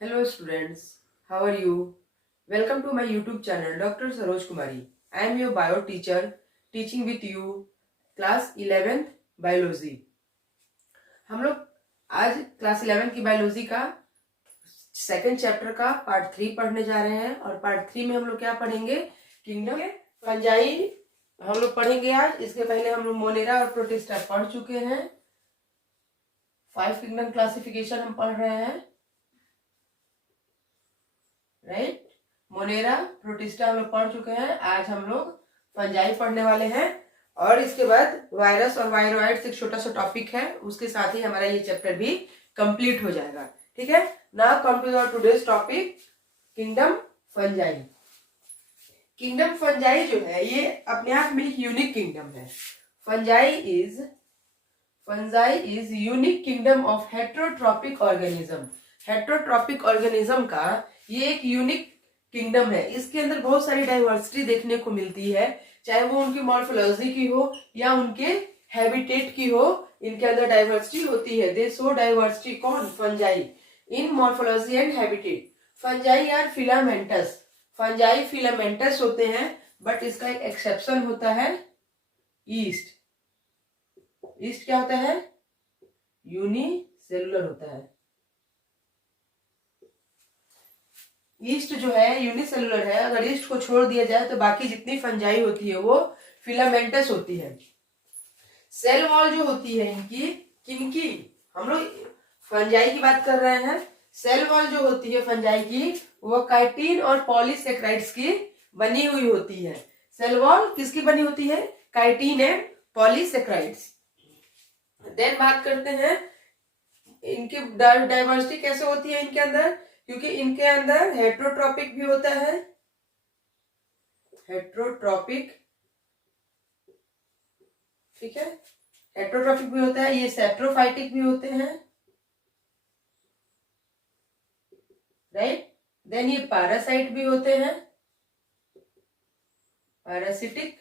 Hello students, how are you? Welcome to my YouTube channel Dr. Saroj Kumari. I am your bio teacher teaching with you class 11th biology. हम लोग आज class 11th की biology का second chapter का part 3 पढ़ने जा रहे हैं और पार्ट 3 में हम लोग क्या पढ़ेंगे? किंगडम फंजाई हम लोग पढ़ेंगे आज। इसके पहले हम लोग मोनेरा और प्रोटिस्टा पढ़ चुके हैं। 5 किंगडम क्लासिफिकेशन हम पढ़ रहे हैं, राइट। मोनेरा प्रोटिस्टा हम लोग पढ़ चुके हैं। आज हम लोग फंजाई पढ़ने वाले हैं और इसके बाद वायरस और वायरोइड्स एक छोटा सा टॉपिक है, उसके साथ ही हमारा ये चैप्टर भी कंप्लीट हो जाएगा। ठीक है, now come to our today's topic, kingdom fungi. Kingdom fungi जो है ये अपने आप में एक यूनिक किंगडम है। Fungi is unique kingdom of heterotrophic organism. Heterotrophic organism का ये एक यूनिक किंगडम है। इसके अंदर बहुत सारी डाइवर्सिटी देखने को मिलती है, चाहे वो उनकी मॉर्फोलॉजी की हो या उनके हैबिटेट की हो। इनके अंदर डाइवर्सिटी होती है। दे शो डाइवर्सिटी कौन? Fungi in morphology and habitat. Fungi are filamentous. Fungi filamentous होते हैं, बट इसका एक एक्सेप्शन होता है, ईस्ट। ईस्ट क्या होता है? यूनिसेलुलर होता है। ईस्ट जो है यूनिसेलुलर है। अगर ईस्ट को छोड़ दिया जाए तो बाकी जितनी फंजाई होती है वो फिलामेंटस होती है। सेल वॉल जो होती है इनकी, किनकी? हम लोग फंजाई की बात कर रहे हैं। सेल वॉल जो होती है फंजाई की, वो काइटिन और पॉलीसेक्राइड्स की बनी हुई होती है। सेल वॉल किसकी बनी होती है? Chitin and polysaccharides. देन बात करते हैं इनकी डाइवर्सिटी कैसे होती है इनके अंदर, क्योंकि इनके अंदर हेट्रोट्रॉपिक भी होता है, हेट्रोट्रॉपिक, ठीक है, हेट्रोट्रॉपिक भी होता है। ये सेप्रोफाइटिक भी होते हैं, राइट। देन ये पैरासाइट भी होते हैं, पैरासिटिक,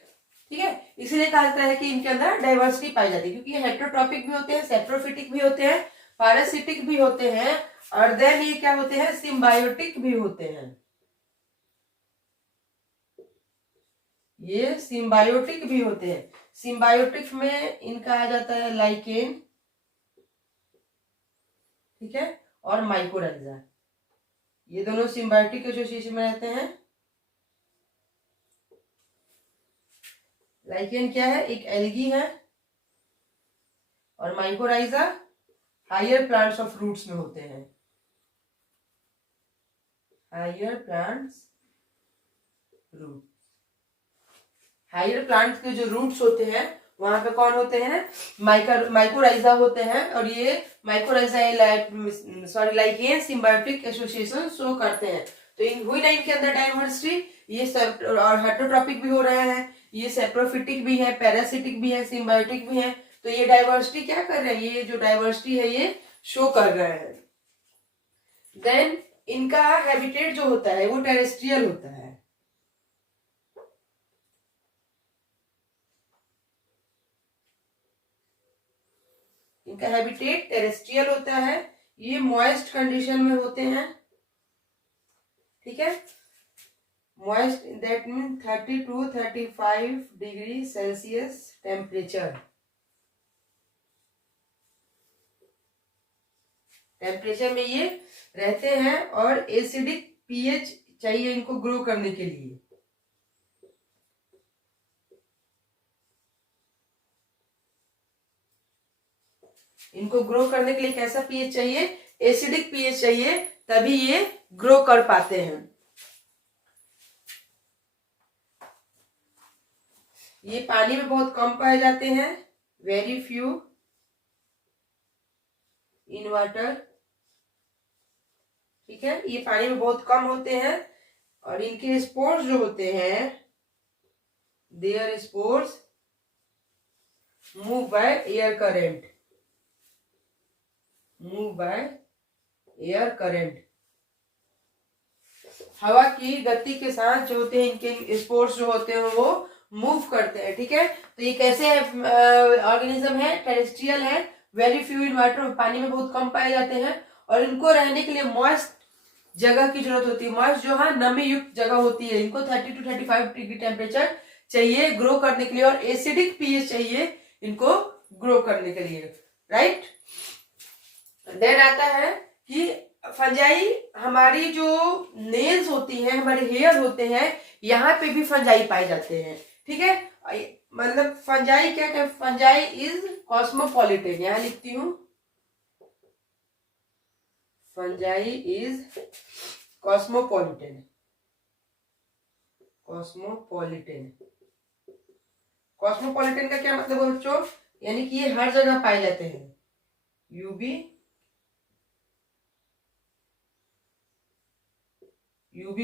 ठीक है। इसीलिए कहा जाता है कि इनके अंदर डाइवर्सिटी पाई जाती है, क्योंकि ये हेट्रोट्रॉपिक भी होते हैं, सेप्रोफिटिक भी होते हैं, पैरासिटिक भी होते हैं, और देन ये क्या होते हैं? सिम्बायोटिक भी होते हैं। ये सिम्बायोटिक भी होते हैं। सिम्बायोटिक में इनका आ जाता है लाइकेन, ठीक है, और माइकोराइजा। ये दोनों सिम्बायोटिक एसोसिएशन में रहते हैं। लाइकेन क्या है? एक एल्गी है, और mycorrhiza higher plants of roots में होते हैं। Higher plants root, higher plants के जो रूट्स होते हैं वहां पे कौन होते हैं? माइकोराइजा होते हैं। और ये mycorrhiza lichen symbiotic association show करते हैं। तो इन हुई ना इनके अंदर डाइवर्सिटी, ये और हेट्रोट्रॉपिक भी हो रहे हैं, ये सेप्रोफिटिक भी है, पैरासिटिक भी है, सिम्बायोटिक भी है। तो ये डाइवर्सिटी क्या कर रहे हैं? ये जो डाइवर्सिटी है ये शो कर रहे हैं। देन इनका हैबिटेट जो होता है वो टेरेस्ट्रियल होता है। इनका हैबिटेट टेरेस्ट्रियल होता है। ये मॉइस्ट कंडीशन में होते हैं, ठीक है। Moist that mean 30 to 35 degree Celsius temperature में ये रहते हैं। और एसिडिक पीएच चाहिए इनको ग्रो करने के लिए। इनको ग्रो करने के लिए कैसा पीएच चाहिए? एसिडिक पीएच चाहिए, तभी ये ग्रो कर पाते हैं। ये पानी में बहुत कम पाए जाते हैं, वेरी फ्यू इन वाटर, ठीक है। ये पानी में बहुत कम होते हैं। और इनके स्पोर्स जो होते हैं, their spores move by air current, move by air current. हवा की गति के साथ जो होते हैं इनके स्पोर्स जो होते हैं वो मूव करते हैं, ठीक है। तो ये कैसे ऑर्गेनिज्म है? टेरेस्ट्रियल है, वेरी फ्यू इन वाटर, पानी में बहुत कम पाए जाते हैं। और इनको रहने के लिए मॉइस्ट जगह की जरूरत होती है। मॉइस्ट जो है नमी युक्त जगह होती है, इनको 30 to 35 डिग्री टेम्परेचर चाहिए ग्रो करने के लिए, और एसिडिक पीएच चाहिए इनको ग्रो करने के लिए, राइट। देन आता है कि फंजाई हमारी जो नेल्स होती हैं, हमारे हेयर होते हैं, यहाँ पे भी फंजाई पाए जाते हैं, ठीक है। मतलब फंजाई क्या है, फंजाई इज कॉस्मोपॉलिटन, यहां लिखती हूं, fungi is cosmopolitan, cosmopolitan. Cosmopolitan का क्या मतलब है बच्चों, यानी कि ये हर जगह पाए जाते हैं, यूबी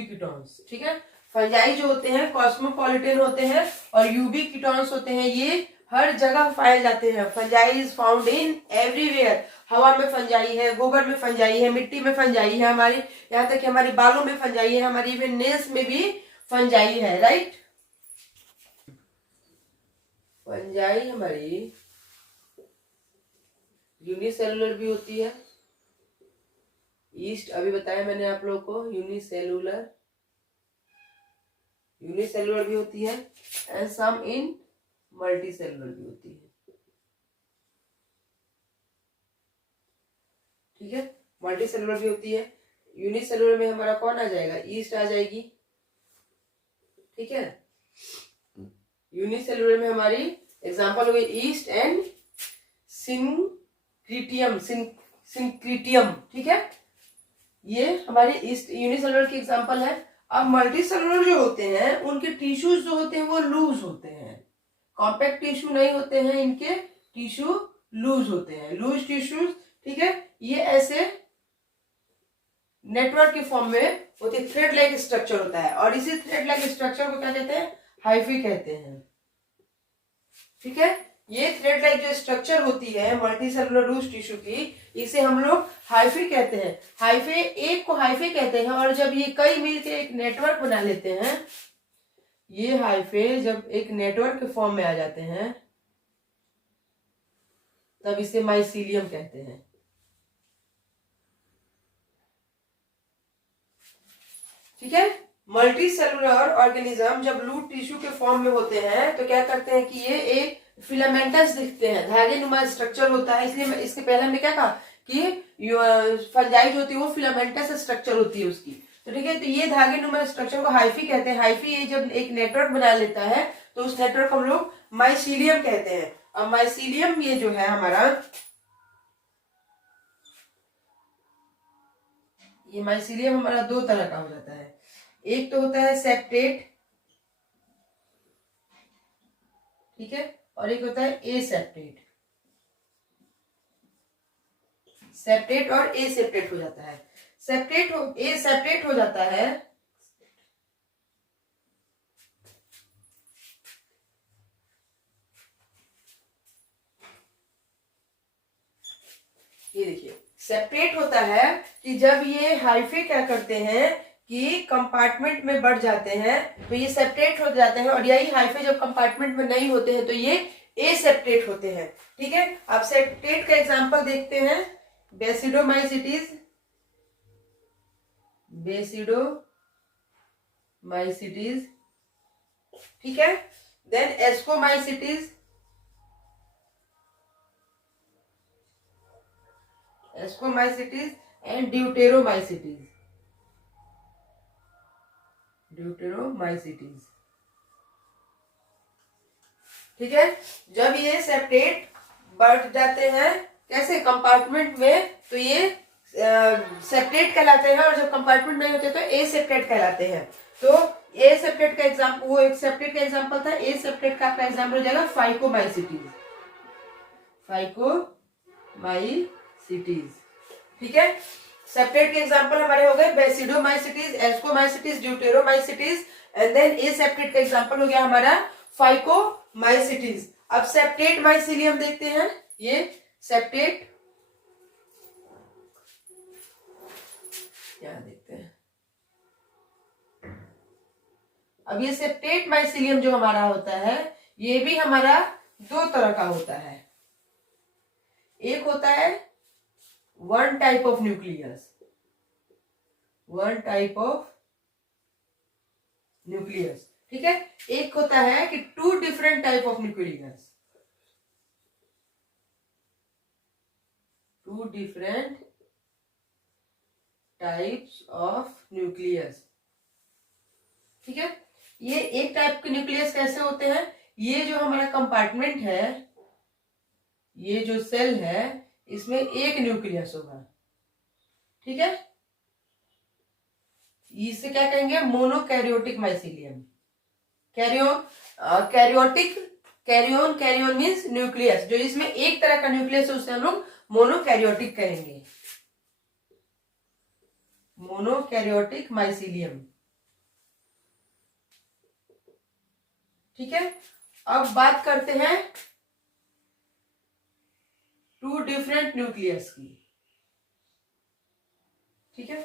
कीटोन्स, ठीक है। फंजाई जो होते हैं कॉस्मोपॉलिटन होते हैं, और यूबी कीटोन्स होते हैं, ये हर जगह पाए जाते हैं। Fungi is found in everywhere, हवा में फंजाई है, गोबर में फंजाई है, मिट्टी में फंजाई है, हमारी यहाँ तक कि हमारी बालों में फंजाई है, हमारी इवन नेल्स में भी फंजाई है, राइट। फंजाई हमारी यूनिसेलुलर भी होती है, ईस्ट अभी बताया मैंने आप लोगों को, यूनिसेलुलर भी होती है, and some in multicellular भी होती है, ठीक है। मल्टी सेलुलर भी होती है। यूनिसेलुलर में हमारा कौन आ जाएगा, ईस्ट आ जाएगी, ठीक है। यूनिसेलुलर में हमारी एग्जांपल हो गई ईस्ट एंड सिंक्रीटियम, ठीक है। ये हमारे ईस्ट यूनिसेलुलर की एग्जांपल है। अब मल्टी सेलुलर जो होते हैं उनके टिश्यूज जो होते हैं वो लूज होते हैं, कॉम्पैक्ट टिश्यू नहीं होते हैं, इनके टिश्यू लूज होते हैं, लूज टिश्यूज, ठीक है। ये ऐसे नेटवर्क के फॉर्म में होती है, थ्रेड लाइक स्ट्रक्चर होता है, और इसी थ्रेड लाइक स्ट्रक्चर को क्या कहते हैं, हाइफी कहते हैं, ठीक है। ये थ्रेड लाइक जो स्ट्रक्चर होती है मल्टी सेलुलर लूज टिश्यू की, इसे हम लोग हाइफी कहते हैं। हाइफे, एक को हाइफे कहते हैं, और जब ये कई मिलकर एक नेटवर्क बना लेते हैं, ये हाइफे जब एक नेटवर्क के फॉर्म में आ जाते हैं तब इसे माइसीलियम कहते हैं, ठीक है। मल्टी सेलुलर ऑर्गेनिज्म जब लूज टिश्यू के फॉर्म में होते हैं तो क्या करते हैं कि ये एक फिलामेंटस दिखते हैं, धागे नुमा स्ट्रक्चर होता है, इसलिए इसके पहले हमने क्या कहा कि फंजाई जो होती है वो फिलामेंटस स्ट्रक्चर होती है उसकी, तो ठीक है। तो ये धागे नुमा स्ट्रक्चर को हाइफी कहते हैं। हाइफी ये जब एक नेटवर्क बना लेता है तो उस नेटवर्क को हम लोग माइसीलियम कहते हैं। अब माइसीलियम ये जो है हमारा, ये माइसीलियम हमारा दो तरह का हो जाता है, एक तो होता है सेप्टेट, ठीक है, और एक होता है ए सेप्टेट, सेप्टेट और ए सेप्टेट हो जाता है। ए सेप्टेट हो जाता है, ये देखिए सेपरेट होता है कि जब ये हाइफे क्या करते हैं कि कंपार्टमेंट में बढ़ जाते हैं तो ये सेपरेट हो जाते हैं, और यही हाइफे जब कंपार्टमेंट में नहीं होते हैं तो ये ए सेपरेट होते हैं, ठीक है। अब सेपरेट का एग्जांपल देखते हैं, बेसिडोमाइसिटीज, ठीक है। देन एस्कोमाइसिटीज, एंड ड्यूटेरोमाइसिटीज, ठीक है। जब ये सेपरेट बढ़ जाते हैं कैसे कंपार्टमेंट में तो ये सेपरेट कहलाते हैं, और जब कंपार्टमेंट नहीं होते तो ए सेपरेट कहलाते हैं। तो ए सेपरेट का एग्जांपल, वो एक सेपरेट का एग्जांपल था, ए सेपरेट का आपका एग्जांपल हो जाएगा फाइकोमाइसिटीज, ठीक है। सेपरेट के एग्जांपल हमारे हो गए basidiomycetes, ascomycetes, deuteromycetes, and then a separate का एग्जांपल हो गया हमारा फाइकोमाइसिटीज। अब सेप्टेट माइसीलियम देखते हैं, ये सेप्टेट यहां देखते हैं। अब ये सेप्टेट माइसीलियम जो हमारा होता है ये भी हमारा दो तरह का होता है, एक होता है one type of nucleus, one type of nucleus, ठीक है। एक होता है कि two different type of nucleus, two different types of nucleus, ठीक है। ये एक टाइप के न्यूक्लियस कैसे होते हैं, ये जो हमारा कंपार्टमेंट है, ये जो सेल है, इसमें एक न्यूक्लियस होगा, ठीक है। इसे क्या कहेंगे, monokaryotic mycelium. कैरियोन, karyotic, कैरियोन, कैरियोन means nucleus, जो इसमें एक तरह का न्यूक्लियस है उसे हम लोग मोनोकैरियोटिक कहेंगे, मोनोकैरियोटिक माइसीलियम, ठीक है। अब बात करते हैं टू डिफरेंट न्यूक्लियस की, ठीक है।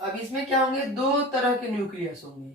अब इसमें क्या होंगे, दो तरह के न्यूक्लियस होंगे,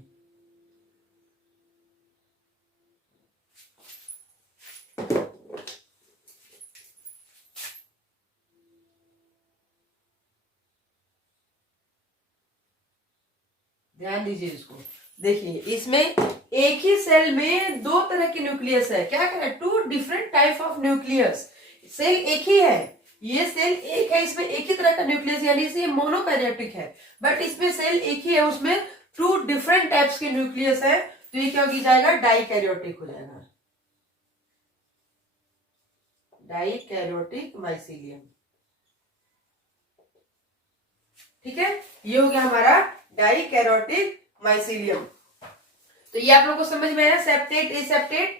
ध्यान दीजिए इसको। देखिए इसमें एक ही सेल में दो तरह के न्यूक्लियस है, क्या कह रहा है, two different type of nucleus. Cell एक ही है, ये सेल एक है, इसमें एक ही तरह का न्यूक्लियस, यानी इसे मोनोकैरियोटिक है, बट इसमें सेल एक ही है, उसमें टू डिफरेंट टाइप्स के न्यूक्लियस है, तो ये क्या हो जाएगा, डाइकैरियोटिक हो जाएगा, डाइकैरियोटिक माइसीलियम, ठीक है। ये हो गया हमारा डाइकैरियोटिक माइसीलियम। तो ये आप लोगों को समझ में आया, septate, aseptate,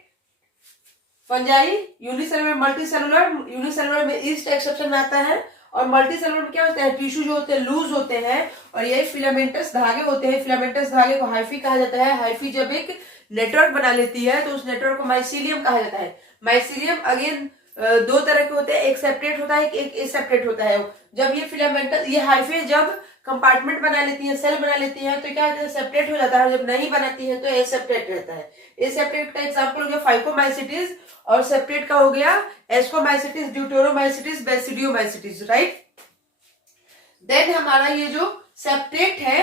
fungi, unicellular, multicellular. Unicellular में ईस्ट एक्सेप्शन में आता है, और मल्टीसेलुलर में क्या होता है, टिश्यू जो होते हैं लूज होते हैं, और ये फिलामेंटस धागे होते हैं, फिलामेंटस धागे को हाइफी कहा जाता है। हाइफी जब एक नेटवर्क बना लेती है तो उस नेटवर्क को माइसीलियम कहा जाता है। माइसीलियम अगेन दो तरह के होते हैं, एक सेपरेट होता है, एक एसेप्टेट होता है। जब ये फिलामेंटस, ये हाइफी जब कंपार्टमेंट बना लेती है, सेल बना लेती है, तो क्या होता है, सेपरेट हो जाता है, जब नहीं बनाती है तो एसेप्टेट रहता है। एसेप्टेट का एग्जांपल हो गया फाइकोमाइसिटिस, और सेपरेट का हो गया एस्कोमाइसिटिस, ड्यूटेरोमाइसिटिस, बेसिडियोमाइसिटिस, राइट। देन हमारा ये जो सेपरेट है,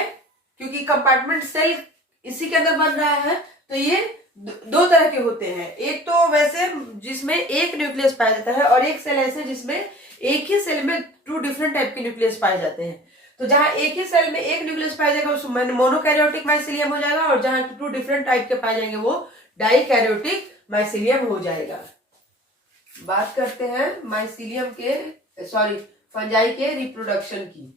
क्योंकि कंपार्टमेंट सेल इसी के अंदर बन रहा है, तो ये दो तरह के होते हैं। एक तो वैसे जिसमें एक न्यूक्लियस पाया जाता है, और एक सेल ऐसे जिसमें एक ही सेल में टू डिफरेंट टाइप के न्यूक्लियस पाए जाते हैं। तो जहां एक ही सेल में एक न्यूक्लियस पाया जाएगा उसमें मोनोकैरियोटिक माइसीलियम हो जाएगा, और जहां टू डिफरेंट टाइप के पाए जाएंगे वो डाइकैरियोटिक माइसीलियम हो जाएगा। बात करते हैं माइसीलियम के, सॉरी, फंजाई के रिप्रोडक्शन की।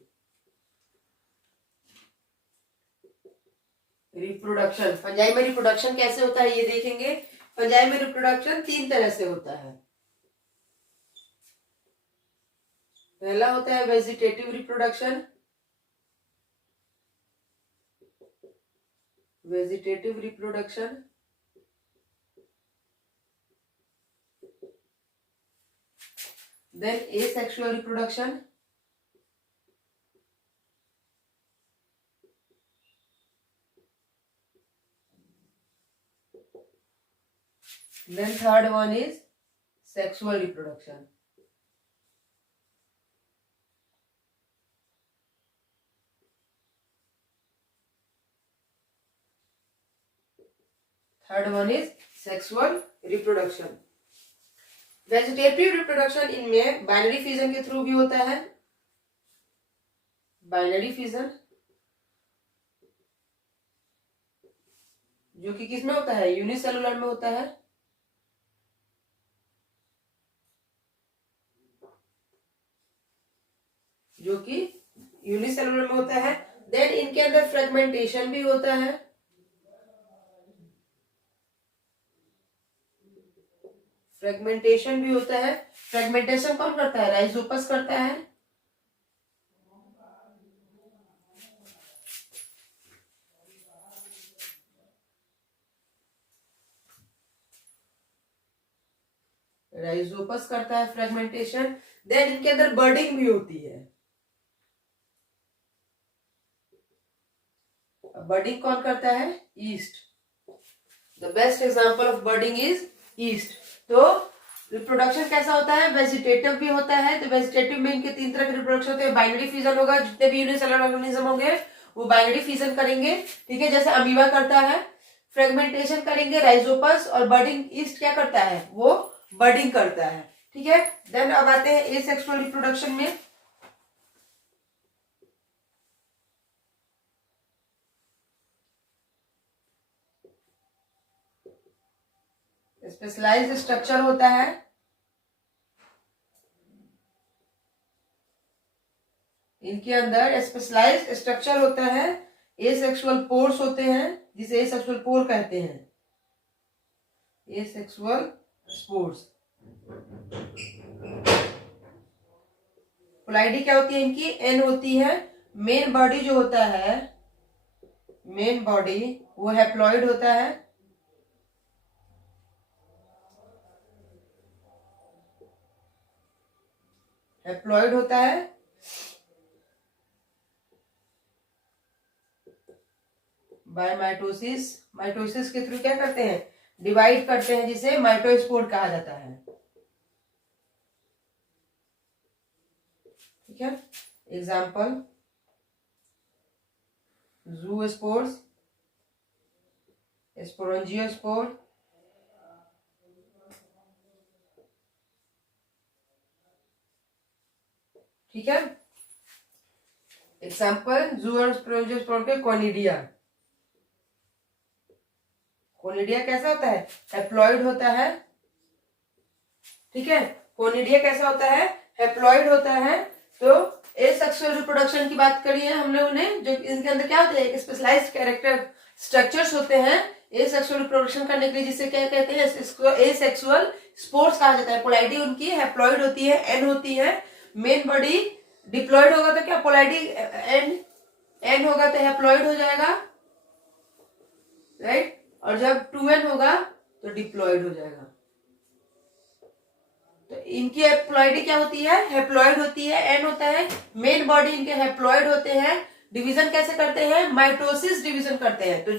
रिप्रोडक्शन, फंजाई में रिप्रोडक्शन कैसे होता है ये देखेंगे। फंजाई में रिप्रोडक्शन तीन तरह से होता है। पहला होता है vegetative reproduction, vegetative reproduction, then asexual reproduction, then third one is sexual reproduction. Third one is sexual reproduction. Vegetative reproduction इनमें बाइनरी फिजन के थ्रू भी होता है, बाइनरी फिजन, जो कि किसमें होता है, यूनिसेलुलर में होता है, जो कि यूनिसेलुलर में होता है। देन इनके अंदर फ्रेगमेंटेशन भी होता है, फ्रेगमेंटेशन भी होता है। फ्रेगमेंटेशन कौन करता है, राइजोपस करता है। राइजोपस करता है फ्रेगमेंटेशन। देन इनके अंदर बर्डिंग भी होती है। बर्डिंग कौन करता है, yeast. The best example of budding is yeast. तो रिप्रोडक्शन कैसा होता है, वेजिटेटिव भी होता है। तो वेजिटेटिव में इनके 3 तरह के रिप्रोडक्शन होते हैं। बाइनरी फिजन होगा, जितने भी यूनिसेलुलर ऑर्गेनिज्म होंगे वो बाइनरी फिजन करेंगे, ठीक है, जैसे अमीबा करता है। फ्रेगमेंटेशन करेंगे राइजोपस, और बर्डिंग ईस्ट क्या करता है, वो बर्डिंग करता है, ठीक है। देन अब आते हैं एसेक्सुअल रिप्रोडक्शन में। स्पेशलाइज्ड स्ट्रक्चर होता है, इनके अंदर स्पेशलाइज्ड स्ट्रक्चर होता है। एसेक्सुअल पोर्स होते हैं, जिसे एसेक्सुअल पोर कहते हैं, एसेक्सुअल स्पोर्स। पोलाइडी क्या होती है इनकी, एन होती है। मेन बॉडी जो होता है, मेन बॉडी वो हैप्लॉइड होता है, हैप्लॉइड होता है। बाय माइटोसिस, माइटोसिस के थ्रू क्या करते हैं, डिवाइड करते हैं, जिसे माइटोस्पोर कहा जाता है, ठीक है। एग्जाम्पल ज़ूस्पोर्स, स्पोरोंजियोस्पोर, ठीक है। एग्जाम्पल ज़ू और स्पोरोंजियोस्पोर के कोनिडिया। कोनिडिया कैसा होता है, हैप्लॉइड होता है, ठीक है। कोनिडिया कैसा होता है, हैप्लॉइड होता है। तो एसेक्सुअल रिप्रोडक्शन की बात करी है हमने उन्हें, जो इनके अंदर क्या होते हैं, स्पेशलाइज्ड कैरेक्टर स्ट्रक्चर्स होते हैं एसेक्सुअल रिप्रोडक्शन करने के लिए, जिसे क्या कहते हैं, एसेक्सुअल स्पोर्स कहा जाता है। पोलाइडी उनकी हैप्लॉइड होती है, एन होती है। मेन बॉडी डिप्लॉइड होगा तो क्या पोलाइडी एन होगा तो हैप्लॉइड हो जाएगा, राइट। और जब 2n होगा तो डिप्लॉइड हो जाएगा। तो इनकी हैप्लॉइडी क्या होती है, हैप्लॉइड होती है, एन होता है। मेन बॉडी इनके हैप्लॉइड होते हैं। डिवीजन कैसे करते हैं, माइटोसिस डिवीजन करते हैं। तो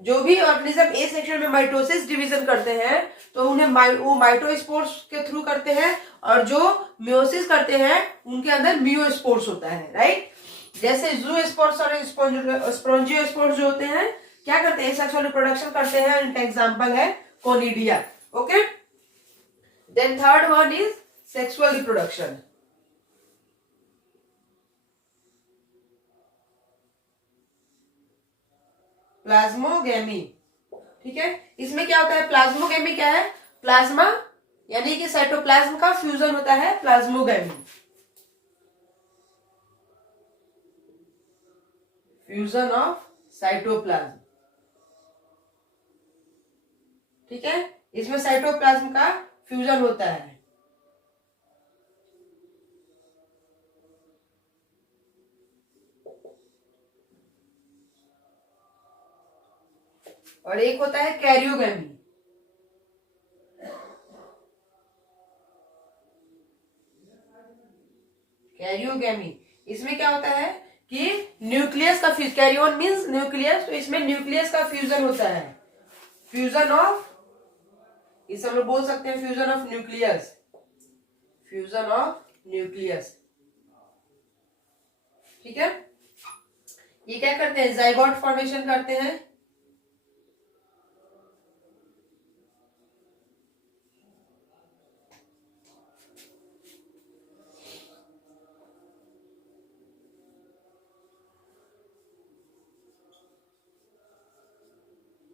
जो भी ऑर्गेनिज्म ए सेक्शन में माइटोसिस डिवीजन करते हैं तो उन्हें वो माइटोस्पोर्स के थ्रू करते हैं, और जो मियोसिस करते हैं उनके अंदर मियोस्पोर्स होता है, राइट। जैसे ज़ूस्पोर्स और स्पोरोंजियोस्पोर्स जो होते हैं क्या करते हैं, सेक्सुअल रिप्रोडक्शन करते हैं। इनका एग्जांपल है conidia, okay. Then third one is sexual reproduction. Plasmogamy, ठीक है। इसमें क्या होता है, प्लाज्मोगेमी क्या है, प्लाज्मा यानी कि साइटोप्लाज्म का फ्यूजन होता है, प्लाज्मोगेमी, फ्यूजन ऑफ साइटोप्लाज्म, ठीक है। इसमें साइटोप्लाज्म का फ्यूजन होता है। और एक होता है कैरियोगेमी। कैरियोगेमी इसमें क्या होता है कि न्यूक्लियस का कैरियोन मींस न्यूक्लियस, तो इसमें न्यूक्लियस का फ्यूजन होता है, फ्यूजन ऑफ, इसे हम लोग बोल सकते हैं fusion of nucleus, fusion of nucleus, ठीक है। ये क्या करते हैं, जाइगोट फॉर्मेशन करते हैं।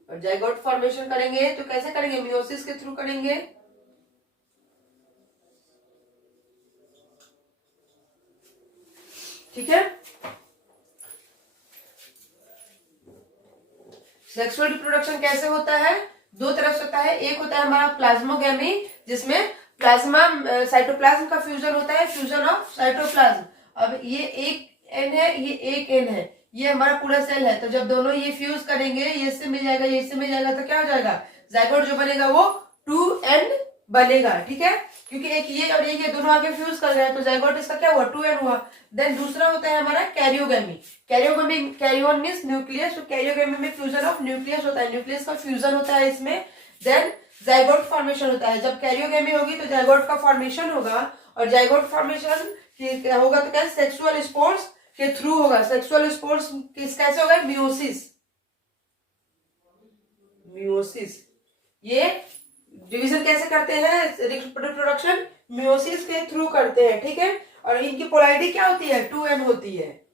और जाइगोट फॉर्मेशन करेंगे तो कैसे करेंगे, मियोसिस के थ्रू करेंगे, ठीक है। सेक्सुअल रिप्रोडक्शन कैसे होता है, दो तरफ से होता है। एक होता है हमारा प्लाज्मोगेमी, जिसमें प्लाज्मा साइटोप्लाज्म का फ्यूजन होता है, फ्यूजन ऑफ साइटोप्लाज्म। अब ये एक एन है, ये एक एन है, ये हमारा पूरा सेल है। तो जब दोनों ये फ्यूज करेंगे, ये इससे मिल जाएगा, ये इससे मिल जाएगा, तो क्या हो जाएगा, जाइगोट जो बनेगा वो 2n बनेगा, ठीक है। क्योंकि एक ये और ये दोनों आगे फ्यूज कर रहे हैं, तो जाइगोट इसका क्या हुआ, 2n हुआ। देन दूसरा होता है हमारा कैरियोगेमी। कैरियोगेमी, कैरियोन मींस न्यूक्लियस, तो कैरियोगेमी में फ्यूजन ऑफ न्यूक्लियस होता है, न्यूक्लियस का फ्यूजन होता है इसमें। देन जाइगोट फॉर्मेशन होता है। जब कैरियोगेमी होगी तो जाइगोट का फॉर्मेशन होगा, और जाइगोट फॉर्मेशन क्या होगा तो क्या सेक्सुअल स्पोर्स के थ्रू होगा। सेक्सुअल स्पोर्स किस कैसे होगा, मियोसिस। मियोसिस ये डिवीजन कैसे करते हैं, रिप्रोडक्शन मियोसिस के थ्रू करते हैं, ठीक है। और इनकी पोलैरिटी क्या होती है, 2n होती है।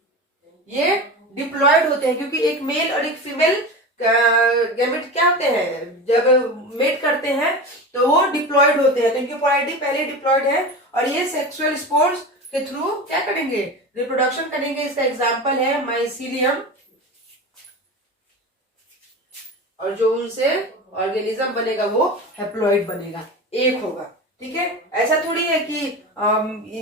ये डिप्लॉयड होते हैं क्योंकि एक मेल और एक फीमेल गैमेट क्या होते हैं, जब मेट करते हैं तो वो डिप्लॉयड होते हैं, तो इनकी पोलैरिटी पहले डिप्लॉयड है, और ये सेक्सुअल स्पोर्स के थ्रू क्या करेंगे, रिप्रोडक्शन करेंगे। इसका एग्जांपल है माइसीलियम, और जो उनसे ऑर्गेनिज्म बनेगा वो हैप्लॉइड बनेगा, एक होगा, ठीक है। ऐसा थोड़ी है कि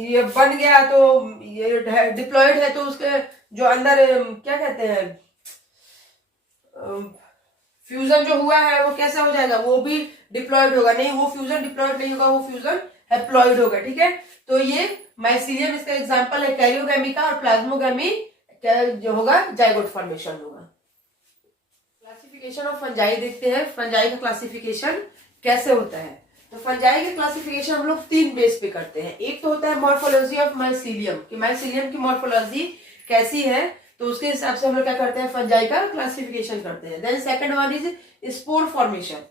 ये बन गया तो ये डिप्लॉयड है तो उसके जो अंदर क्या कहते हैं फ्यूजन जो हुआ है वो कैसा हो जाएगा, वो भी डिप्लॉयड होगा, नहीं वो फ्यूजन डिप्लॉयड नहीं होगा, वो फ्यूजन हैप्लॉइड होगा, ठीक है। तो ये माइसीलियम इसका एग्जांपल है कैरियोगेमी का, और प्लाज्मोगेमी जो होगा जाइगोट फॉर्मेशन होगा। क्लासिफिकेशन ऑफ फंजाई देखते हैं, फंजाई का क्लासिफिकेशन कैसे होता है। तो फंजाई का क्लासिफिकेशन हम लोग 3 बेस पे करते हैं। एक तो होता है मॉर्फोलॉजी ऑफ माइसीलियम, कि माइसीलियम की मॉर्फोलॉजी कैसी है, तो उसके हिसाब से हम लोग क्या करते हैं, फंजाई का क्लासिफिकेशन करते हैं। Then second one is spore formation,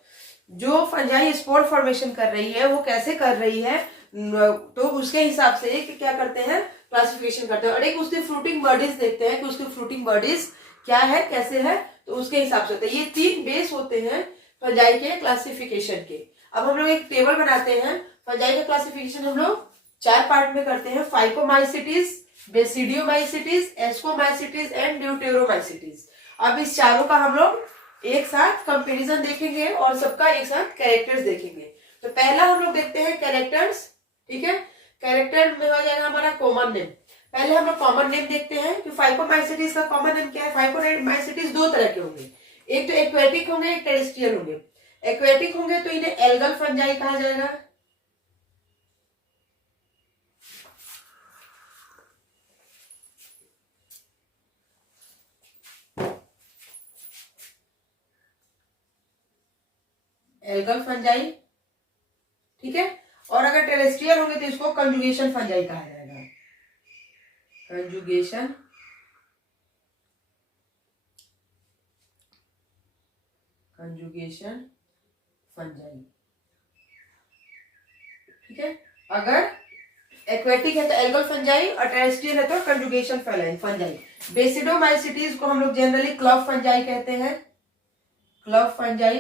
जो फंजाई स्पोर फॉर्मेशन कर रही है वो कैसे कर रही है, तो उसके हिसाब से क्या करते हैं, क्लासिफिकेशन करते हैं। और एक उसकी फ्रूटिंग बॉडीज देखते हैं कि उसकी फ्रूटिंग बॉडीज क्या है, कैसे है, तो उसके हिसाब से होता है। ये 3 बेस होते हैं फंजाई के क्लासिफिकेशन के। अब हम लोग एक टेबल बनाते हैं। फंजाई का क्लासिफिकेशन हम लोग 4 पार्ट में करते हैं, phycomycetes, basidiomycetes, ascomycetes and deuteromycetes. अब इस चारों का हम लोग एक साथ कंपैरिजन देखेंगे और सबका एक साथ कैरेक्टर्स देखेंगे। तो पहला हम लोग देखते हैं कैरेक्टर्स, ठीक है। कैरेक्टर में हो जाएगा हमारा कॉमन नेम। पहले हम लोग कॉमन नेम देखते हैं कि फाइकोमाइसिटीज का कॉमन नेम क्या है। फाइकोमाइसिटीज 2 तरह के होंगे, एक तो एक्वेटिक होंगे, एक टेरेस्ट्रियल होंगे। एक्वेटिक होंगे तो इन्हें एल्गल फंजाई कहा जाएगा, एल्गल फंजाई, ठीक है। और अगर टेरेस्ट्रियल होंगे तो इसको कंजुगेशन फंजाई कहा जाएगा, कंजुगेशन फंजाई, ठीक है। अगर एक्वेटिक है तो एल्गल फंजाई, और टेरेस्ट्रियल है तो कंजुगेशन फंजाई। बेसिडोमाइसिटीज को हम लोग जनरली क्लब फंजाई कहते हैं, क्लब फंजाई,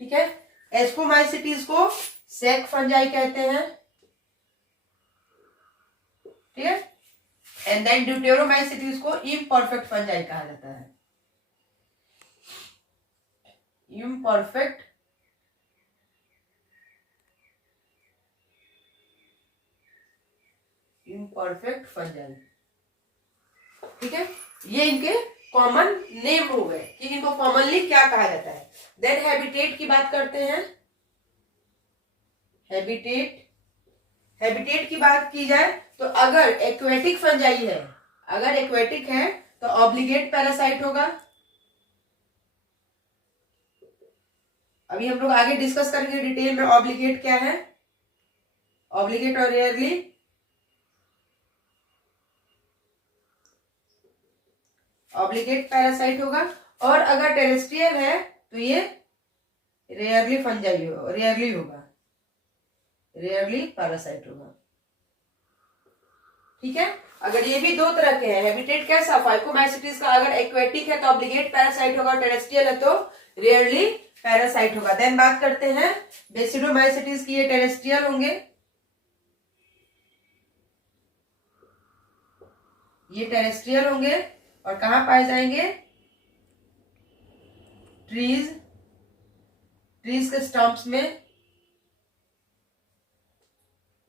ठीक है। एस्कोमाइसिटीज को सेक फंजाई कहते हैं, ठीक है। एंड देन ड्यूटेरोमाइसिटीज को इम्परफेक्ट फंजाई कहा जाता है, इम्परफेक्ट फंजाई, ठीक है। ये इनके कॉमन नेम हो गए कि इनको कॉमनली क्या कहा जाता है। देन हैबिटेट की बात करते हैं। हैबिटेट की बात की जाए तो अगर एक्वेटिक फंजाई है, अगर एक्वेटिक है तो ऑब्लिगेट पैरासाइट होगा। अभी हम लोग आगे डिस्कस करेंगे डिटेल में ऑब्लिगेट क्या है, ऑब्लिगेट और रेयरली। ऑब्लिगेट पैरासाइट होगा। और अगर टेरेस्ट्रियल है तो ये रेयरली फंजाई होगा, रेयरली पैरासाइट होगा, ठीक है। अगर ये भी 2 तरह के हैं, हैबिटेट कैसा, फाइकोमाइसिटीज का अगर एक्वेटिक है तो ऑब्लिगेट पैरासाइट होगा, टेरेस्ट्रियल है तो रेयरली पैरासाइट होगा। देन बात करते हैं बेसिडोमाइसिटीज की, ये टेरेस्ट्रियल होंगे, ये टेरेस्ट्रियल होंगे, और कहां पाए जाएंगे, ट्रीज के स्टम्प्स में,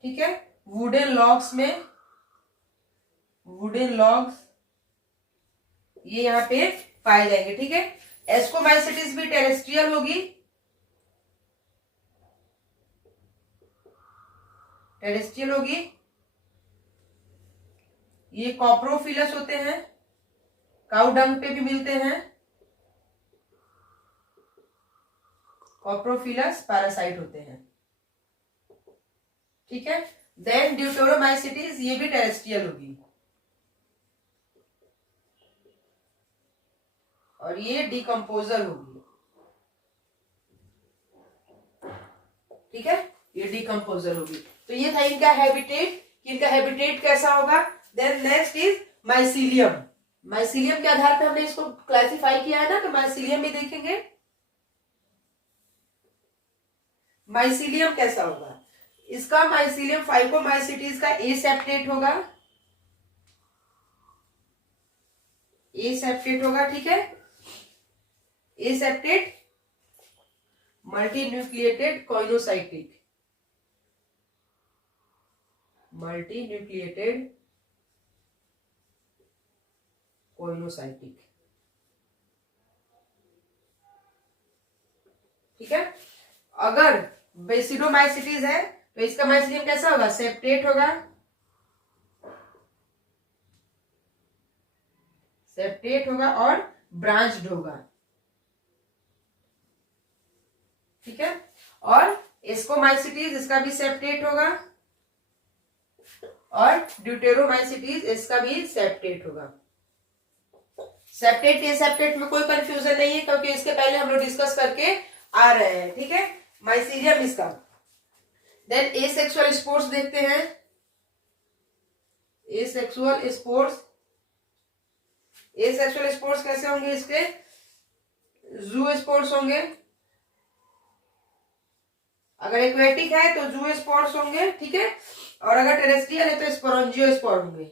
ठीक है। वुडन लॉग्स ये यहाँ पे पाए जाएंगे, ठीक है। एस्कोमाइसिटीज भी टेरेस्ट्रियल होगी, ये कॉप्रोफिलस होते हैं, काउ डंग पे भी मिलते हैं, कॉप्रोफिलस पैरासाइट होते हैं, ठीक है। देन ड्यूटेरोमाइसिटीज, ये भी टेरेस्ट्रियल होगी, और ये डिकम्पोजर होगी, ठीक है, ये डिकम्पोजर होगी। तो ये था इनका हैबिटेट, इनका हैबिटेट कैसा होगा। Then next is mycelium. Mycelium के आधार पे हमने इसको क्लासिफाई किया है ना, तो माइसीलियम भी देखेंगे। माइसीलियम कैसा होगा, इसका माइसीलियम फाइकोमाइसिटीज का ए सेप्टेट होगा, ए सेप्टेट होगा, ठीक है। Aseptate multi nucleated coenocytic, multi nucleated coenocytic, ठीक है। अगर बेसिडोमाइसिटीज है तो इसका माइसीलियम कैसा होगा, सेप्टेट होगा, सेप्टेट होगा और ब्रांच्ड होगा, ठीक है। और एस्कोमाइसिटीज, इसका भी सेप्टेट होगा, और ड्यूटेरोमाइसिटीज, इसका भी सेप्टेट होगा। सेप्टेट के सेप्टेट में कोई कंफ्यूजन नहीं है, क्योंकि इसके पहले हम लोग डिस्कस करके आ रहे हैं, ठीक है। माइसीलियम इसका। देन एसेक्सुअल स्पोर्स देखते हैं। एसेक्सुअल स्पोर्स, एसेक्सुअल स्पोर्स कैसे होंगे इसके, जू स्पोर्स होंगे। अगर एक्वेटिक है तो जू स्पोर्स होंगे, ठीक है। और अगर टेरेस्ट्रियल है तो स्पोरोंजियोस्पोर होंगे,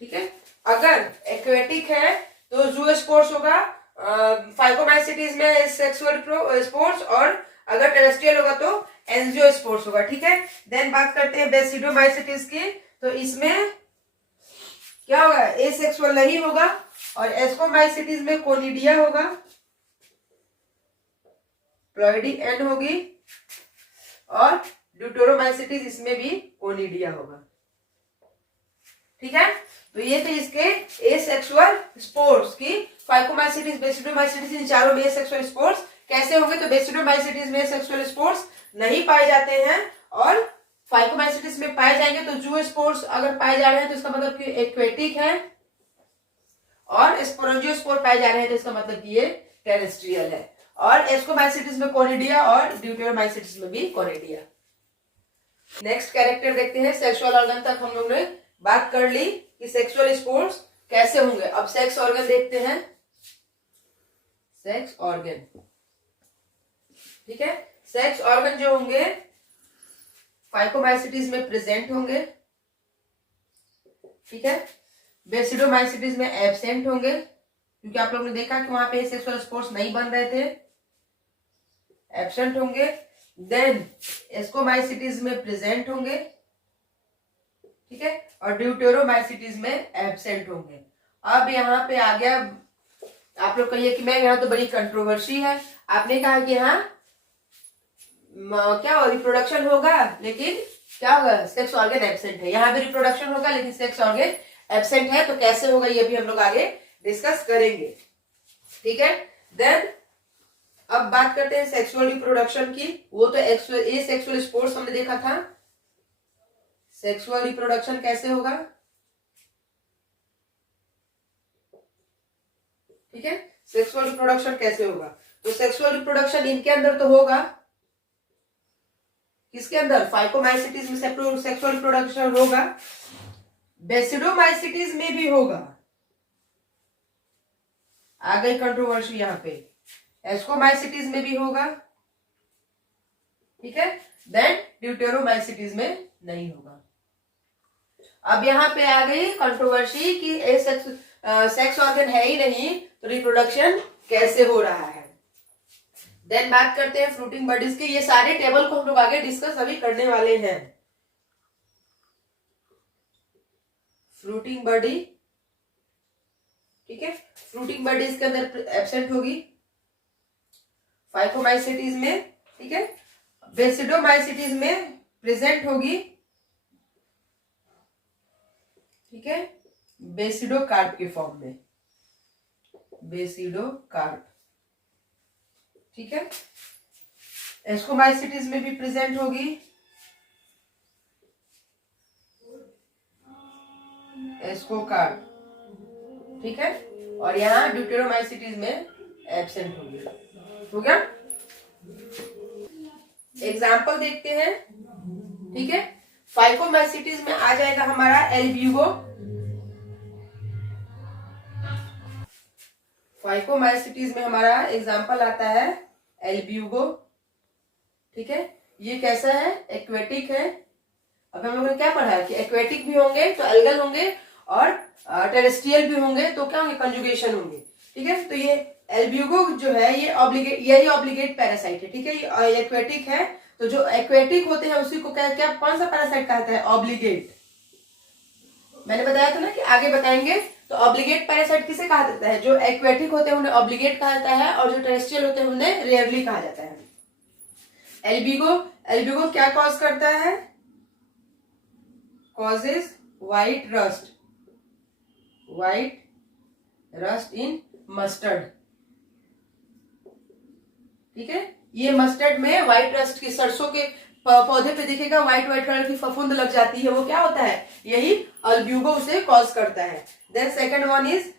ठीक है। अगर एक्वेटिक है तो जू स्पोर्स होगा, फाइकोमाइसिटीज में सेक्सुअल स्पोर्स, और अगर टेरेस्ट्रियल होगा तो एंजियोस्पोर्स होगा, ठीक है। देन बात करते हैं बेसिडोमाइसिटीज की, तो इसमें क्या होगा, एसेक्सुअल नहीं होगा, और एस्कोमाइसिटीज में कोनिडिया होगा, प्लॉइडी एंड होगी, और ड्यूटेरोमाइसिटीज इसमें भी कोनिडिया होगा, ठीक है। तो ये थे इसके एसेक्सुअल स्पोर्स की, फाइकोमाइसिटीज, बेसिडोमाइसिटीज, इन चारों में एसेक्सुअल स्पोर्स कैसे होंगे। तो बेसिडोमाइसिटीज में सेक्सुअल स्पोर्स नहीं पाए जाते हैं, और फाइकोमाइसिटीज में पाए जाएंगे। तो जू स्पोर्स अगर पाए जा रहे हैं तो इसका मतलब कि एक्वेटिक है, और स्पोरोंजियोस्पोर पाए जा रहे हैं तो इसका मतलब कि ये टेरेस्ट्रियल है। और एस्कोमाइसिटीज में कोनिडिया, और ड्यूटेरोमाइसिटीज में भी कोनिडिया। नेक्स्ट कैरेक्टर देखते हैं। सेक्सुअल ऑर्गन तक हम लोग ने बात कर ली कि सेक्सुअल स्पोर्स कैसे होंगे। अब सेक्स ऑर्गन देखते हैं। सेक्स ऑर्गन, ठीक है। सेक्स ऑर्गन जो होंगे फाइकोमाइसिटीज में प्रेजेंट होंगे, ठीक है। बेसिडोमाइसिटीज में एब्सेंट होंगे, क्योंकि आप लोगों ने देखा कि वहां पे सेक्सुअल स्पोर्स नहीं बन रहे थे, एब्सेंट होंगे। देन एस्कोमाइसिटीज में प्रेजेंट होंगे, ठीक है, और ड्यूटेरोमाइसिटीज में एब्सेंट होंगे। अब यहाँ पे आ गया, आप लोग कहिए कि मैं यहाँ तो बड़ी कंट्रोवर्सी है। आपने कहा कि हाँ क्या रिप्रोडक्शन होगा, लेकिन क्या होगा, सेक्स ऑर्गन एब्सेंट है। यहाँ भी रिप्रोडक्शन होगा लेकिन सेक्स ऑर्गन एब्सेंट है, तो कैसे होगा ये भी हम लोग आगे डिस्कस करेंगे, ठीक है। देन अब बात करते हैं सेक्सुअल रिप्रोडक्शन की। वो तो एसेक्सुअल स्पोर्स हमने देखा था। सेक्सुअल रिप्रोडक्शन कैसे होगा, ठीक है। सेक्सुअल रिप्रोडक्शन कैसे होगा, तो सेक्सुअल रिप्रोडक्शन इनके अंदर तो होगा, किसके अंदर, फाइकोमाइसिटीज में सेक्सुअल रिप्रोडक्शन होगा, बेसिडोमाइसिटीज में भी होगा। आ गई कंट्रोवर्सी यहाँ पे। एस्कोमाइसिटीज में भी होगा, ठीक है। देन ड्यूटेरोमाइसिटीज में नहीं होगा। अब यहाँ पे आ गई कंट्रोवर्सी कि सेक्स ऑर्गन है ही नहीं तो रिप्रोडक्शन कैसे हो रहा है। देन बात करते हैं फ्रूटिंग बॉडीज की। ये सारे टेबल को हम लोग आगे डिस्कस अभी करने वाले हैं। फ्रूटिंग बॉडी, ठीक है, फ्रूटिंग बॉडीज के अंदर एब्सेंट होगी फाइकोमाइसिटीज में, ठीक है। बेसिडोमाइसिटीज में प्रेजेंट होगी, ठीक है, बेसिडोकार्प के फॉर्म में, बेसिडोकार्प। ठीक है, एस्कोमाइसिटीज में भी प्रेजेंट होगी, एस्कोकार्प। ठीक है, और यहाँ ड्यूटेरोमाइसिटीज में एब्सेंट होगी। हो गया, एग्जाम्पल देखते हैं। ठीक है, फाइकोमाइसिटीज में आ जाएगा हमारा एल्ब्यूगो। फाइकोमाइसिटीज में हमारा एग्जाम्पल आता है एल्ब्यूगो। ठीक है, ये कैसा है, एक्वेटिक है। अब हम लोगों ने क्या पढ़ा है कि एक्वेटिक भी होंगे तो एल्गल होंगे, और टेरेस्ट्रियल भी होंगे तो क्या होंगे, कंजुगेशन होंगे। ठीक है, तो ये एल्ब्यूगो जो है ये ऑब्लिगेट, यही ऑब्लिगेट पैरासाइट है। ठीक है, ये एक्वेटिक है, तो जो एक्वेटिक होते हैं उसी को क्या कौन सा पैरासाइट कहता है, ऑब्लिगेट। मैंने बताया था ना कि आगे बताएंगे। तो ऑब्लिगेट पैरासाइट किसे कहा जाता है, जो एक्वेटिक होते हैं उन्हें ऑब्लिगेट कहा जाता है, और जो टेरेस्ट्रियल होते हैं उन्हें रेयरली कहा जाता है। एल्ब्यूगो क्या कॉज करता है, causes white rust in mustard. ठीक है, ये मस्टर्ड में व्हाइट रस्ट की, सरसों के पौधे पे दिखेगा व्हाइट कलर की फफूंद लग जाती है, वो क्या होता है, यही एल्ब्यूगो उसे कॉज करता है। Then second one is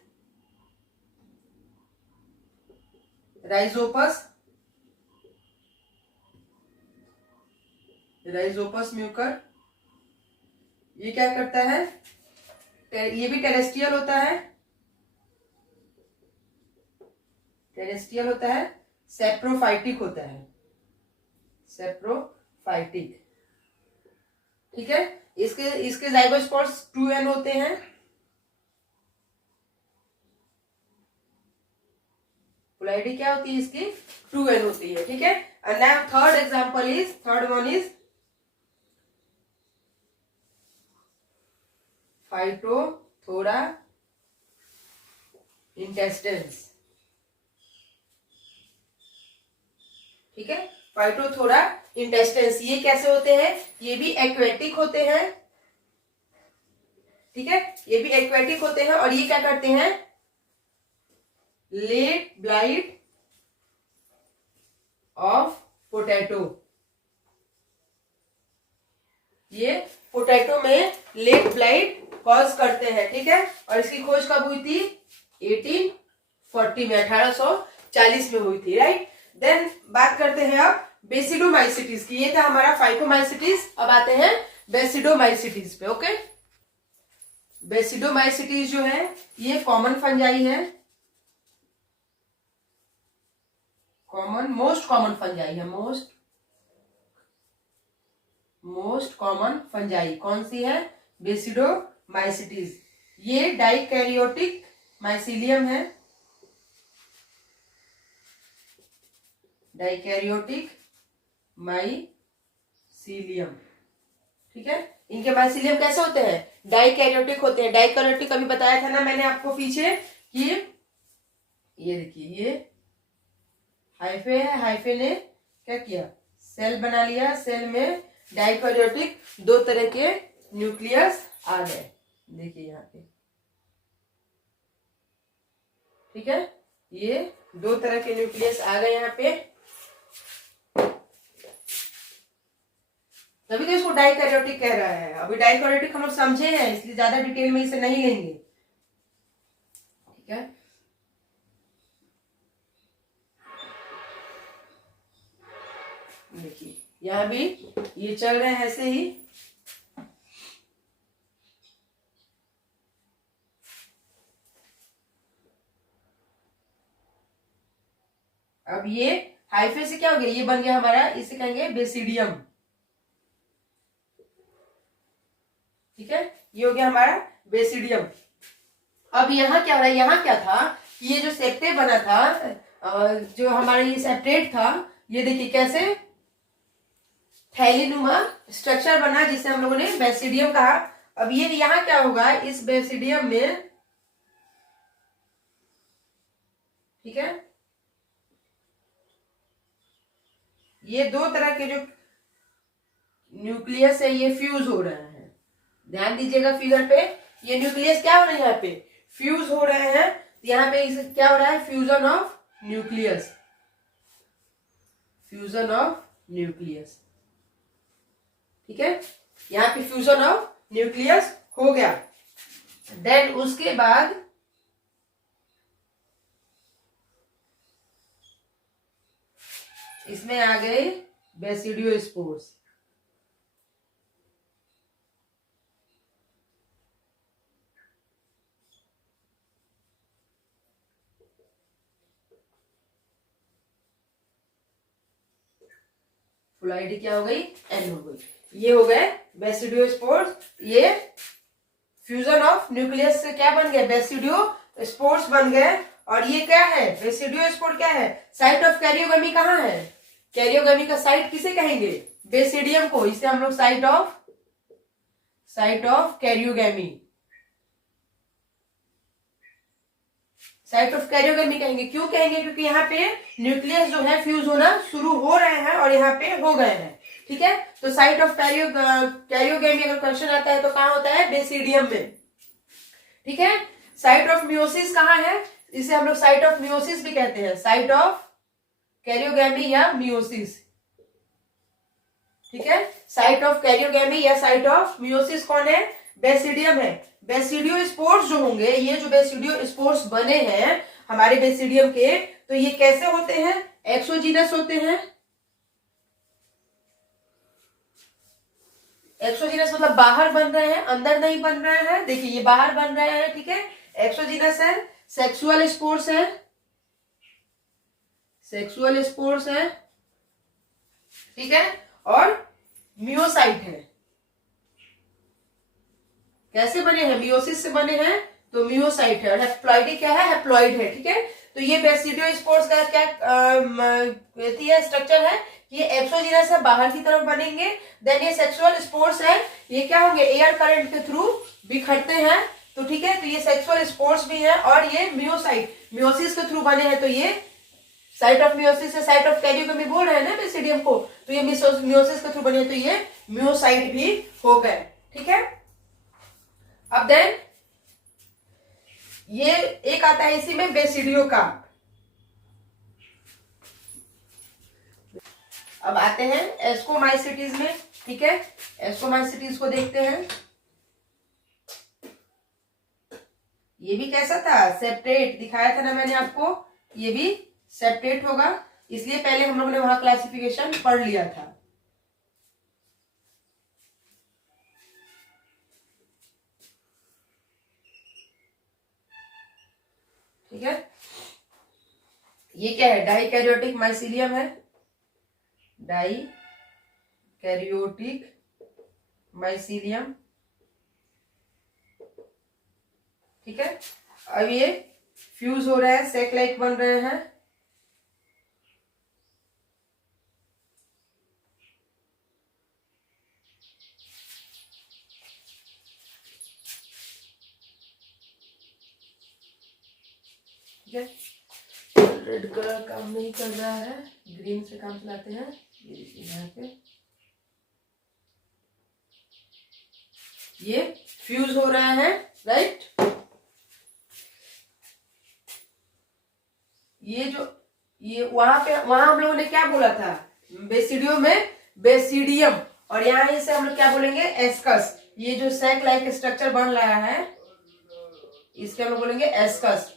rhizopus mucor. ये क्या करता है, ये भी टेरेस्ट्रियल होता है, सेप्रोफाइटिक होता है, सेप्रोफाइटिक। ठीक है, इसके जाइगोस्पोर्स 2n होते हैं। पोलैरिटी क्या होती है इसकी, 2n होती है। ठीक है, and now third one is Phytophthora इंटेस्टेंस। ठीक है, फाइटोथोरा इंटेस्टेंस, ये कैसे होते हैं, ये भी एक्वेटिक होते हैं। ठीक है, ये भी एक्वेटिक होते हैं, और ये क्या करते हैं, लेट ब्लाइट ऑफ पोटैटो। ये पोटैटो में लेट ब्लाइट कॉज करते हैं। ठीक है, और इसकी खोज कब हुई थी, 1840 में, 1840 में हुई थी। राइट, देन बात करते हैं अब बेसिडोमाइसिटीज की। ये था हमारा फाइकोमाइसिटीज, अब आते हैं बेसिडोमाइसिटीज पे। ओके, बेसिडोमाइसिटीज जो है ये कॉमन फंजाई है, मोस्ट कॉमन फंजाई है, मोस्ट कॉमन फंजाई कौन सी है, बेसिडोमाइसिटीज। ये डाइकैरियोटिक माइसीलियम है, डाइकैरियोटिक माइसीलियम। ठीक है, इनके माइसीलियम कैसे होते हैं, डाइकैरियोटिक होते हैं। डाइकैरियोटिक अभी बताया था ना मैंने आपको पीछे कि ये देखिए, ये हाइफे है, हाइफे ने क्या किया, सेल बना लिया, सेल में डाइकैरियोटिक 2 तरह के न्यूक्लियस आ गए। देखिए यहाँ पे, ठीक है, ये 2 तरह के न्यूक्लियस आ गए यहाँ पे, तभी तो इसको डाइकैरियोटिक कह रहा है। अभी डाइकैरियोटिक हम लोग समझे हैं, इसलिए ज्यादा डिटेल में इसे नहीं लेंगे। ठीक है, देखिए यहाँ भी ये चल रहे हैं ऐसे ही। अब ये हाइफे से क्या हो गया, ये बन गया हमारा, इसे कहेंगे बेसिडियम। ठीक है, ये हो गया हमारा बेसिडियम। अब यहाँ क्या हो रहा है, यहाँ क्या था, ये जो सेप्टे बना था, जो हमारा ये सेपरेट था, ये देखिए कैसे थैलीनुमा स्ट्रक्चर बना, जिसे हम लोगों ने बेसिडियम कहा। अब ये यहाँ क्या होगा, इस बेसिडियम में, ठीक है, ये 2 तरह के जो न्यूक्लियस है ये फ्यूज हो रहे हैं। ध्यान दीजिएगा फिगर पे, ये न्यूक्लियस क्या हो रहे हैं, यहाँ पे फ्यूज हो रहे हैं। तो यहाँ पे क्या हो रहा है, fusion of nucleus, fusion of nucleus. ठीक है, यहाँ पे फ्यूजन ऑफ न्यूक्लियस हो गया। देन उसके बाद इसमें आ गए बेसिडियोस्पोर्स। फुल आईडी क्या हो गई, एन हो गई। ये हो गए बेसिडियोस्पोर्स। ये फ्यूजन ऑफ न्यूक्लियस से क्या बन गए, बेसिडियोस्पोर्स बन गए। और ये क्या है, बेसिडियोस्पोर क्या है, साइट ऑफ कैरियोगमी कहाँ है, कैरियोगमी का साइट किसे कहेंगे, बेसिडियम को। इसे हम लोग साइट ऑफ कैरियोगमी, साइट ऑफ कैरियोगमी कहेंगे। क्यों कहेंगे, क्योंकि यहाँ पे न्यूक्लियस जो है फ्यूज होना शुरू हो रहे हैं और यहाँ पे हो गए हैं। ठीक है, तो साइट ऑफ कैरियोगमी अगर क्वेश्चन आता है तो कहाँ होता है, बेसिडियम में। ठीक है, साइट ऑफ मियोसिस कहाँ है, इसे हम लोग साइट ऑफ मियोसिस भी कहते हैं, साइट ऑफ कैरियोगमी या मियोसिस। ठीक है, साइट ऑफ कैरियोगमी या साइट ऑफ मियोसिस कौन है, बेसिडियम है। बेसिडियोस्पोर्स जो होंगे, ये जो बेसिडियोस्पोर्स बने हैं हमारे बेसिडियम के, तो ये कैसे होते हैं, एक्सोजीनस होते हैं। एक्सोजीनस मतलब बाहर बन रहे हैं, अंदर नहीं बन रहे हैं। देखिए ये बाहर बन रहे हैं, ठीक है, एक्सोजीनस है। सेक्सुअल स्पोर्स है, सेक्सुअल स्पोर्स है, ठीक है, और मियोसाइट है। कैसे बने हैं, मियोसिस से बने हैं, तो मियोसाइट है। और हैप्लॉइडी क्या है, हैप्लॉइड है। ठीक है, तो ये बेसिडियोस्पोर्स का क्या स्ट्रक्चर है, ये एक्सोजीनस है, बाहर की तरफ बनेंगे। देन ये सेक्सुअल स्पोर्स है, ये क्या होंगे, एयर करंट के थ्रू बिखरते हैं। तो ठीक है, तो ये सेक्सुअल स्पोर्स भी है। और ये मियोसिस के थ्रू बने हैं, तो ये साइट ऑफ मियोसिस से साइट ऑफ कैरियोगमी बोल रहे हैं ना बेसिडियम को, तो ये मियोसिस के थ्रू बने हैं, तो ये मियोसाइट भी हो गए। ठीक है, अब देन ये एक आता है इसी में बेसिडियोकार्प। अब आते हैं एस्कोमाइसिटीज में। ठीक है, एस्कोमाइसिटीज को देखते हैं। ये भी कैसा था, सेपरेट दिखाया था ना मैंने आपको, ये भी सेपरेट होगा, इसलिए पहले हम लोग ने वहां क्लासिफिकेशन पढ़ लिया था। ठीक है, ये क्या है, डाइकैरियोटिक माइसीलियम है, डाइकैरियोटिक माइसीलियम। ठीक है, अब ये फ्यूज हो रहा है, सेक लाइक बन रहे हैं। ठीक है, रेड कलर काम नहीं कर रहा है, ग्रीन से काम चलाते हैं। ये देखिए यहाँ पे ये फ्यूज हो रहा है, राइट। ये वहां हम लोगों ने क्या बोला था, बेसिडियो में बेसिडियम, और यहाँ इसे हम लोग क्या बोलेंगे, एस्कस। ये जो सैक लाइक स्ट्रक्चर बन रहा है, इसके हम लोग बोलेंगे एस्कस।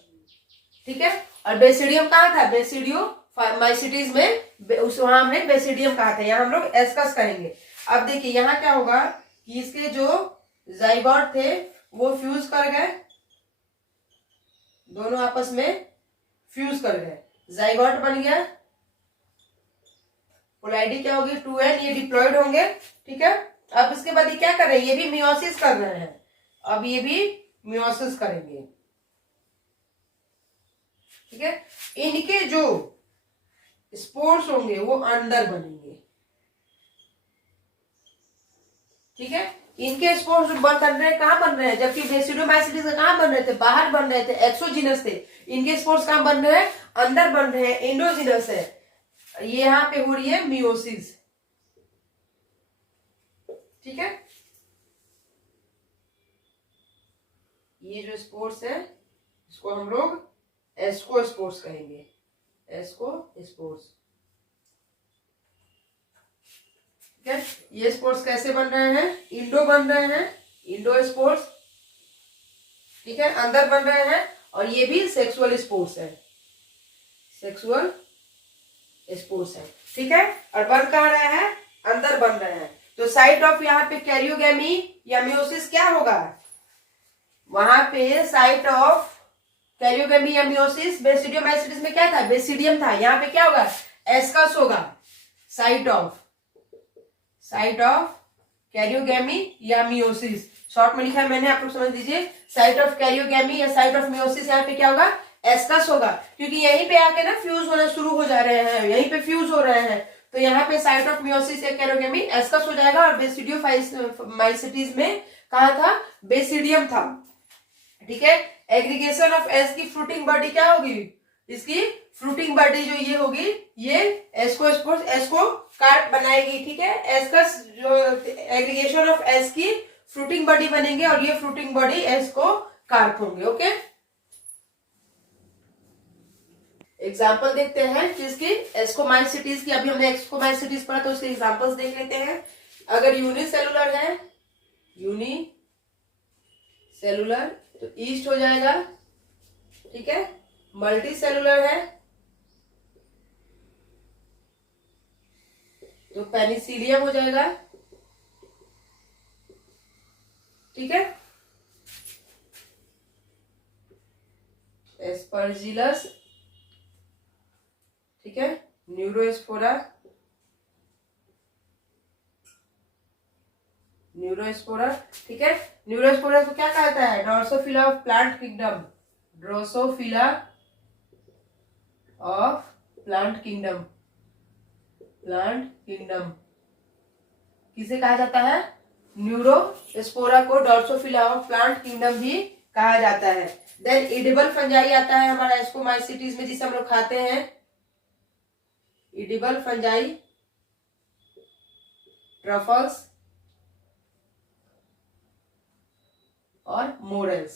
ठीक है, और बेसिडियम कहाँ था, बेसिडियो माइसिटीज में वहां हमने बेसिडियम कहा था, यहाँ हम लोग एस्कस कहेंगे। अब देखिए यहाँ क्या होगा कि इसके जो जाइगोट थे वो फ्यूज कर गए, दोनों आपस में फ्यूज कर गए, जाइगोट बन गया। पोलैरिटी क्या होगी, 2n, ये डिप्लॉयड होंगे। ठीक है, अब इसके बाद ये क्या कर रहे हैं, ये भी मियोसिस कर रहे हैं, अब ये भी मियोसिस करेंगे। ठीक है, इनके जो स्पोर्स होंगे वो अंदर बनेंगे। ठीक है, इनके स्पोर्स बन रहे हैं, कहां बन रहे हैं, जबकि बेसिडोमाइसिटिस कहां बन रहे थे, बाहर बन रहे थे, एक्सोजिनस थे। इनके स्पोर्स कहां बन रहे हैं, अंदर बन रहे हैं, एंडोजिनस है। ये यहां पे हो रही है मियोसिस। ठीक है, ये जो स्पोर्स है इसको हम लोग एस्को स्पोर्स कहेंगे, एस्को स्पोर्स। ठीक है, ये स्पोर्स कैसे बन रहे हैं? इंडो बन रहे हैं, इंडो स्पोर्स। ठीक है, अंदर बन रहे हैं, और ये भी सेक्सुअल स्पोर्स है, सेक्सुअल स्पोर्स है। ठीक है, और बन कहाँ रहे हैं? अंदर बन रहे हैं। तो साइट ऑफ यहाँ पे कैरियोगेमी या मियोसिस क्या होगा? वहां पे साइट ऑफ कैरियोगेमी या मियोसिस बेसिडियोमाइसिटिस में क्या था? बेसिडियम था। यहाँ पे क्या होगा? एस्कस होगा। साइट ऑफ कैरियोगेमी या मियोसिस, शॉर्ट में लिखा है मैंने, आप लोग समझ लीजिए। साइट ऑफ कैरियोगेमी या साइट ऑफ मियोसिस यहाँ पे क्या होगा? एस्कस होगा, क्योंकि यहीं पे आके ना फ्यूज होना शुरू हो जा रहे हैं, यहीं पे फ्यूज हो रहे हैं। तो यहाँ पे साइट ऑफ मियोसिस या कैरियोगेमी एस्कस हो जाएगा। और बेसिडियोमाइसिटिस में कहा था? बेसिडियम था। ठीक है, एग्रीगेशन ऑफ एस की फ्रूटिंग बॉडी क्या होगी? इसकी फ्रूटिंग बॉडी जो ये होगी, ये एस्को स्पोर्स, एस्को कार्प बनाएगी। ठीक है, एस्कस जो एग्रीगेशन ऑफ एस की फ्रूटिंग बॉडी बनेंगे, और ये फ्रूटिंग बॉडी एस्को कार्प होंगे। ओके, एग्जाम्पल देखते हैं किसकी? एस्कोमाइसिटीज की। अभी हमने एक्सकोमाइसिटीज पढ़ा, तो उसके एग्जाम्पल्स देख लेते हैं। अगर यूनिसेलुलर है, यूनिसेलुलर तो ईस्ट हो जाएगा। ठीक है, मल्टी सेलुलर है तो पेनिसिलियम हो जाएगा। ठीक है, एस्परजिलस। ठीक है, न्यूरोस्पोरा, ठीक है। न्यूरोस्पोरा को क्या कहता है? Drosophila of plant kingdom, Drosophila of plant kingdom, किसे कहा जाता है? न्यूरोस्पोरा को ड्रोसोफिला ऑफ प्लांट किंगडम भी कहा जाता है। देन इडिबल फंजाई आता है हमारा एस्कोमाइसिटीज में, जिसे हम लोग खाते हैं। इडिबल फंजाई, ट्रफल्स और मोरल्स,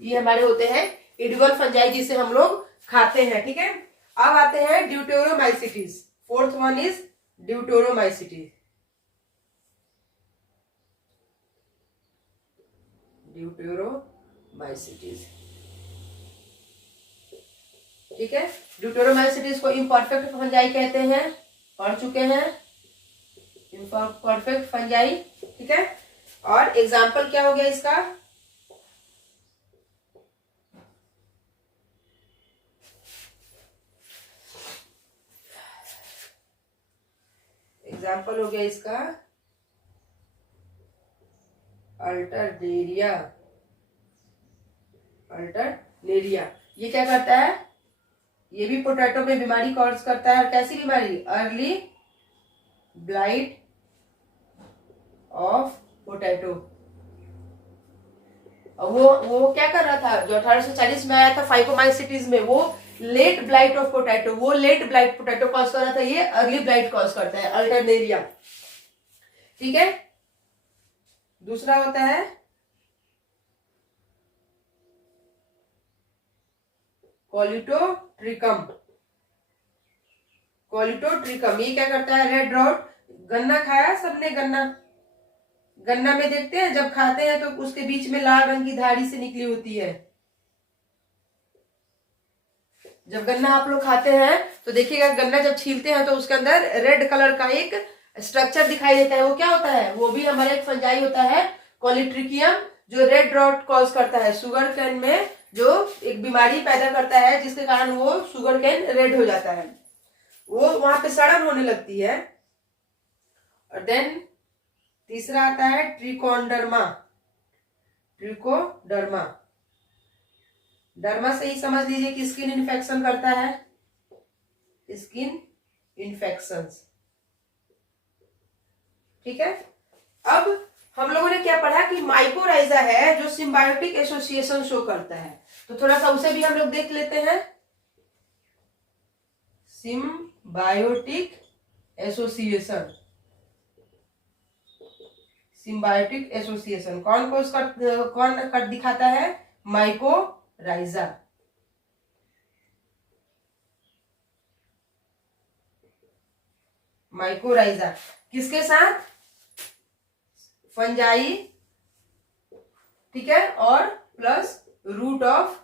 ये हमारे होते हैं इडिबल फंजाई, जिसे हम लोग खाते हैं। ठीक है, अब आते हैं deuteromycetes. Fourth one is deuteromycetes. ठीक है, ड्यूटेरोमाइसिटीज को इम्परफेक्ट फंजाई कहते हैं, पढ़ चुके हैं, इम्परफेक्ट फंजाई। ठीक है, और एग्जाम्पल क्या हो गया इसका? एग्जाम्पल हो गया इसका अल्टरनेरिया। ये क्या करता है? ये भी पोटैटो में बीमारी कॉज करता है। और कैसी बीमारी? Early blight of potato. वो क्या कर रहा था? जो 1840 में आया था फाइकोमाइसिटीज में, वो लेट ब्लाइट ऑफ पोटैटो, वो लेट ब्लाइट पोटैटो कॉज कर रहा था, ये अर्ली ब्लाइट कॉज करता है, अल्टरनेरिया। ठीक है, दूसरा होता है कॉलिटोट्रिकम। ये क्या करता है? Red rot. गन्ना खाया सबने? गन्ना में देखते हैं जब खाते हैं तो उसके बीच में लाल रंग की धारी से निकली होती है। जब गन्ना आप लोग खाते हैं तो देखिएगा, गन्ना जब छीलते हैं तो उसके अंदर रेड कलर का एक स्ट्रक्चर दिखाई देता है। वो क्या होता है? वो भी हमारा एक फंजाई होता है, कॉलिट्रिकियम, जो रेड रॉट कॉज करता है। शुगर कैन में जो एक बीमारी पैदा करता है, जिसके कारण वो शुगर कैन रेड हो जाता है, वो वहां पे सड़न होने लगती है। और देन तीसरा आता है ट्रिकोडर्मा। डर्मा से ही समझ लीजिए कि स्किन इन्फेक्शन करता है, स्किन इन्फेक्शंस। ठीक है, अब हम लोगों ने क्या पढ़ा कि माइकोराइजा है जो सिम्बायोटिक एसोसिएशन शो करता है, तो थोड़ा सा उसे भी हम लोग देख लेते हैं। सिम्बायोटिक एसोसिएशन, कौन कर दिखाता है? माइकोराइजा। माइकोराइजा किसके साथ? फंजाई, ठीक है, और plus root of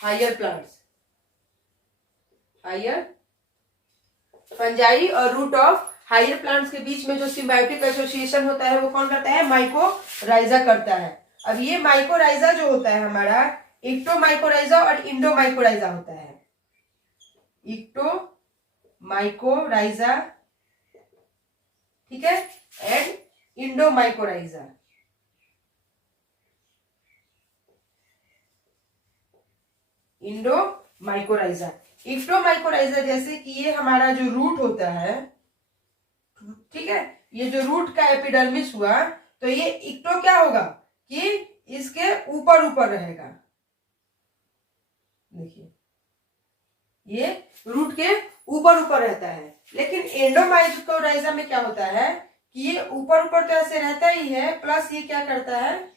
higher plants, higher fungi और रूट ऑफ हायर प्लांट्स के बीच में जो सिम्बायोटिक एसोसिएशन होता है वो कौन करता है? माइकोराइजा करता है। अब ये माइकोराइजा जो होता है हमारा इक्टोमाइकोराइजा और इंडोमाइकोराइजा होता है। इक्टोमाइकोराइजा, ठीक है, एंड इंडोमाइकोराइजा। इंडोमाइकोराइजा, इक्टोमाइकोराइजा जैसे कि ये हमारा जो रूट होता है, ठीक है, ये जो रूट का एपिडर्मिस हुआ तो ये इक्टो क्या होगा कि इसके ऊपर ऊपर रहेगा। देखिए ये रूट के ऊपर ऊपर रहता है, लेकिन एंडोमाइकोराइजा में क्या होता है कि ये ऊपर ऊपर तो ऐसे रहता ही है, प्लस ये क्या करता है,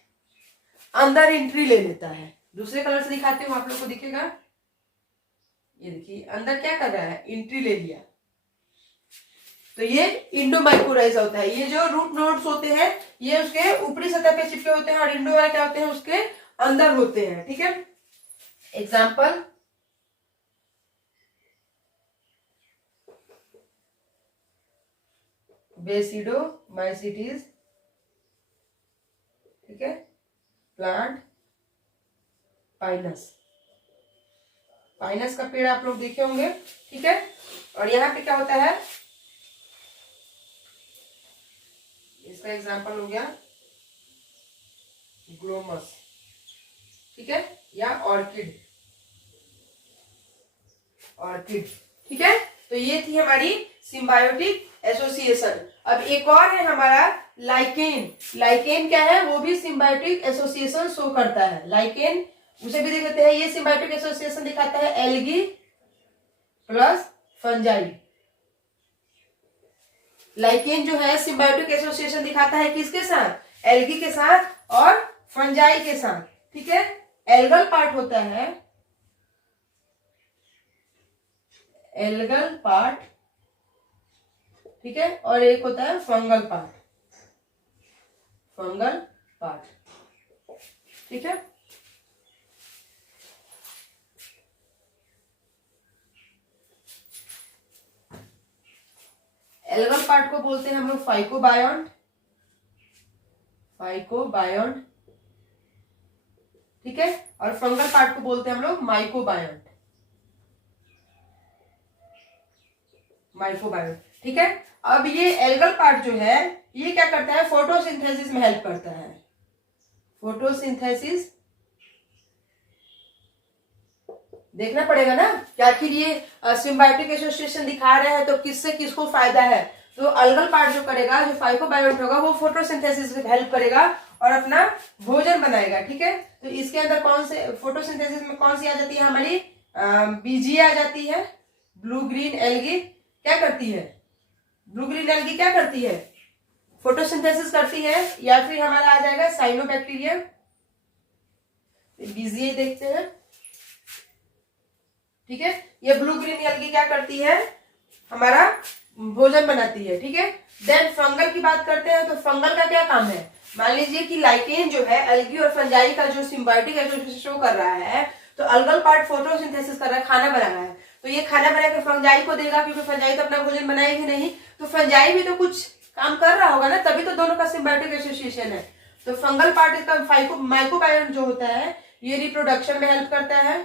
अंदर एंट्री ले लेता है। दूसरे कलर से दिखाते हूँ, आप लोग को दिखेगा। ये देखिए अंदर क्या कर रहा है, एंट्री ले लिया, तो ये इंडोमाइकोराइजा होता है। ये जो रूट नोड्स होते हैं ये उसके ऊपरी सतह पे चिपके होते हैं और इंडो वाले क्या होते हैं, उसके अंदर होते हैं, ठीक है। एग्जाम्पल, बेसिडोमाइसिटीज, ठीक है, प्लांट पाइनस, पाइनस का पेड़ आप लोग देखे होंगे, ठीक है। और यहाँ पे क्या होता है, इसका एग्जांपल हो गया ग्लोमस, ठीक है, या ऑर्किड, ऑर्किड, ठीक है। तो ये थी हमारी सिम्बायोटिक एसोसिएशन। अब एक और है हमारा लाइकेन। लाइकेन क्या है, वो भी सिम्बायोटिक एसोसिएशन शो करता है। लाइकेन उसे भी देख लेते हैं। ये सिम्बायोटिक एसोसिएशन दिखाता है एल्गी प्लस फंजाई। लाइकेन जो है सिम्बायोटिक एसोसिएशन दिखाता है किसके साथ, एल्गी के साथ और फंजाई के साथ, ठीक है। एल्गल पार्ट होता है, एल्गल पार्ट, ठीक है, और एक होता है फंगल पार्ट, फंगल पार्ट, ठीक है। एल्गल पार्ट को बोलते हैं हम लोग फाइकोबायोन्ट, फाइकोबायोन्ट, ठीक है, और फंगल पार्ट को बोलते हैं हम लोग माइकोबायोन्ट, माइकोबायोन्ट, ठीक है। अब ये एल्गल पार्ट जो है ये क्या करता है, फोटोसिंथेसिस में हेल्प करता है, फोटोसिंथेसिस। देखना पड़ेगा ना कि आखिर ये सिम्बायोटिक एसोसिएशन दिखा रहे हैं तो किससे किसको फायदा है। तो एल्गल पार्ट जो करेगा, जो फाइकोबायोन्ट होगा, वो फोटोसिंथेसिस में हेल्प करेगा और अपना भोजन बनाएगा, ठीक है। तो इसके अंदर कौन से फोटोसिंथेसिस में कौन सी आ जाती है हमारी, बीजीए आ जाती है। ब्लू ग्रीन एल्गी क्या करती है, ब्लू ग्रीन एल्गी क्या करती है, फोटोसिंथेसिस करती है। या फिर हमारा आ जाएगा साइनोबैक्टीरियम, बीजीए देखते हैं, ठीक है। ये ब्लू ग्रीन एल्गी क्या करती है, हमारा भोजन बनाती है, ठीक है। देन फंगल की बात करते हैं, तो फंगल का क्या काम है। मान लीजिए कि लाइकेन जो है एल्गी और फंजाई का जो सिम्बायोटिक एसोसिएशन शो कर रहा है, तो एल्गल पार्ट फोटोसिंथेसिस कर रहा है, खाना बना रहा है, तो ये खाना बना के फंजाई को देगा, क्योंकि फंजाई तो अपना भोजन बनाएगी नहीं, तो फंजाई भी तो कुछ काम कर रहा होगा ना, तभी तो दोनों का सिम्बायोटिक एसोसिएशन है। तो फंगल पार्ट इसका माइकोबायोन्ट जो होता है ये रिप्रोडक्शन में हेल्प करता है,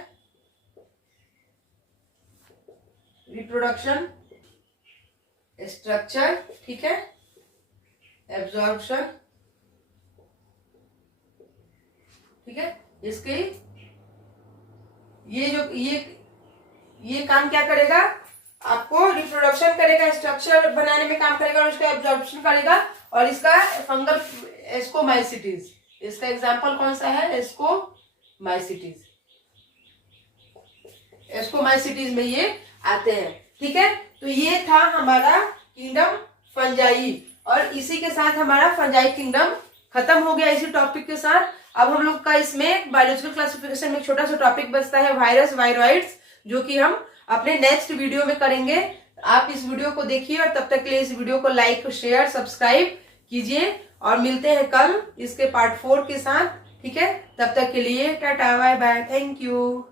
रिप्रोडक्शन, स्ट्रक्चर, ठीक है, एब्जॉर्प्शन, ठीक है। इसके ये जो ये काम क्या करेगा, आपको रिप्रोडक्शन करेगा, स्ट्रक्चर बनाने में काम करेगा और उसका एब्जॉर्प्शन करेगा। और इसका फंगल एस्कोमाइसिटीज, इसका एग्जांपल कौन सा है, एस्कोमाइसिटीज, एस्कोमाइसिटीज में ये आते हैं, ठीक है। तो ये था हमारा किंगडम फंजाई और इसी के साथ हमारा फंजाई किंगडम खत्म हो गया इसी टॉपिक के साथ। अब हम लोग का इसमें बायोलॉजिकल क्लासिफिकेशन में एक छोटा सा टॉपिक बचता है वायरस वायरॉइड्स, जो कि हम अपने नेक्स्ट वीडियो में करेंगे। आप इस वीडियो को देखिए और तब तक के लिए इस वीडियो को लाइक, शेयर, सब्सक्राइब कीजिए और मिलते हैं कल इसके पार्ट 4 के साथ। ठीक है, तब तक के लिए tata, bye bye, thank you.